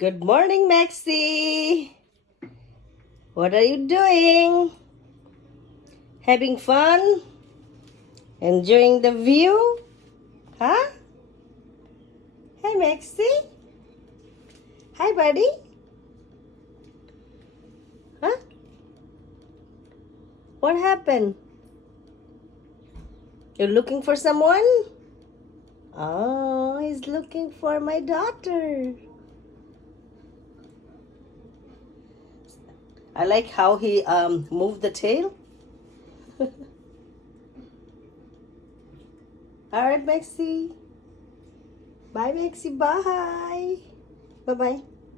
Good morning, Maxie. What are you doing? Having fun? Enjoying the view? Huh? Hey, Maxie. Hi, buddy. Huh? What happened? You're looking for someone? Oh, he's looking for my daughter. I like how he moved the tail. All right, Maxie. Bye, Maxie. Bye. Bye-bye.